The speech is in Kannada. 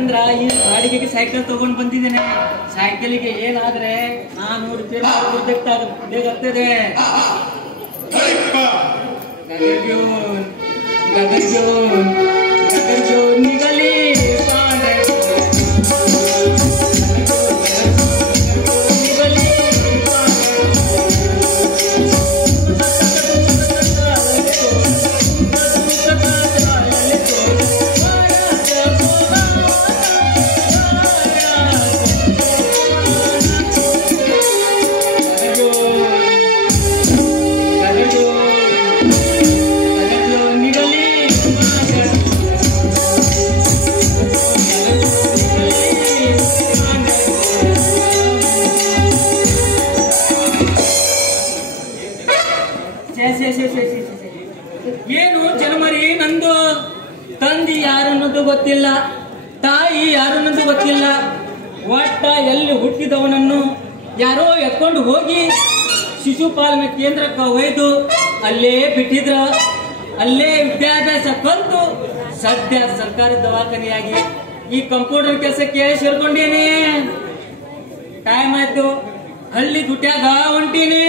ಯಾಕಂದ್ರ ಈ ಬಾಡಿಗೆಗೆ ಸೈಕಲ್ ತಗೊಂಡ್ ಬಂದಿದ್ದೇನೆ. ಸೈಕಲ್ಗೆ ಏನಾದ್ರೆ 400 ರೂಪಾಯಿ ಬೇಕಾಗ್ತದೆ. ನಿಗಲಿ ಏನು ಜನಮರಿ, ನಂದು ತಂದಿ ಯಾರನ್ನೋದು ಗೊತ್ತಿಲ್ಲ, ತಾಯಿ ಯಾರನ್ನೋದು ಗೊತ್ತಿಲ್ಲ. ಒಟ್ಟ ಎಲ್ಲಿ ಹುಟ್ಟಿದವನನ್ನು ಯಾರೋ ಎತ್ಕೊಂಡು ಹೋಗಿ ಶಿಶುಪಾಲನಾ ಕೇಂದ್ರಕ್ಕೆ ಒಯ್ದು ಅಲ್ಲೇ ಬಿಟ್ಟಿದ್ರ. ಅಲ್ಲೇ ವಿದ್ಯಾಭ್ಯಾಸ ಕಲಿತು ಸದ್ಯ ಸರ್ಕಾರಿ ದವಾಖಾನೆಯಾಗಿ ಈ ಕಂಪ್ಯೂಟರ್ ಕೆಲಸಕ್ಕೆ ಸೇರ್ಕೊಂಡೇನೆ. ಟೈಮ್ ಆಯ್ತು, ಹಳ್ಳಿ ದುಟ್ಯಾಗ ಹೊಂಟೀನಿ.